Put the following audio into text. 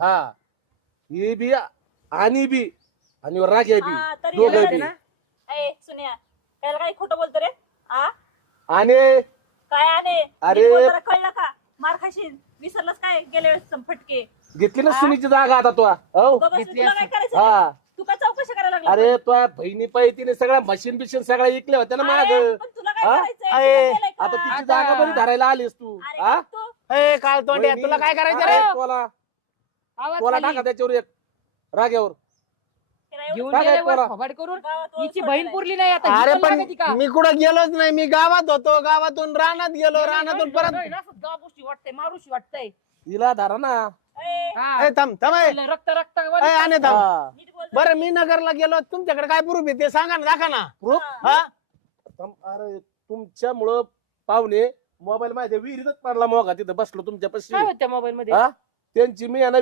हा हे बी आणि बी आणि राग आहे बी हा, तरी दोघं गेलं बी ना. ए सुन्या त्याला काही खोटं बोलतो रे आ आणि काय आले अरे. नीट बोल जरा, कळलं का मार खाशील विसरलास काय गेल्या वेळेस फटके घेतली ना सुनीची जागा आता तू हो गप्प बस, तुला काय करायचं हा रे? तू काय चौकशी करायला लागला अरे तुझ्या बहिणी पायी तिने सगळ्या मशीन बिशीन सगळ्या इकल्या होत्या ना माग अरे, पण तुला काय हा? करायचंय? अरे, तुला केलंय का? आता तिची आता- जागा बरी धरायला आलीस तू अरे, हा गप तू. ए काल तोंड्या वहिनी, तुला काय करायचं अरे, रे तुला आवाज तुला खाली. टाका त्याच्यावर एक राग्यावर त्याला एवढं घेऊन काय गेले वर पोरा? थोबाड करून गावात ओळख हिची सोडलेलं बहीण आहे. पुरली नाही आता अरे ही पण पण लागायची का? मी कुठं गेलोच नाही मी गावात होतो गावातून रानात गेलो रानातून परत गावोशी वाटतंय मारूशी वाटतंय तिला धरा ना ए, हा. ए, थांब थांब ए. रक्त रक्त ए, आणि थांब हा. नीट बोल जरा. बरं मी नगरला गेलो तुमच्याकडे काय प्रूफ आहे ते सांगा ना दाखवा ना प्रूफ हा अरे तुमच्यामुळं पाहुणे मोबाईल माझ्या विहिरीतच पडला मोगा तिथं बसलो तुमच्या काय पशी होत्या मोबाईल मध्ये हा त्यांची मी आहे ना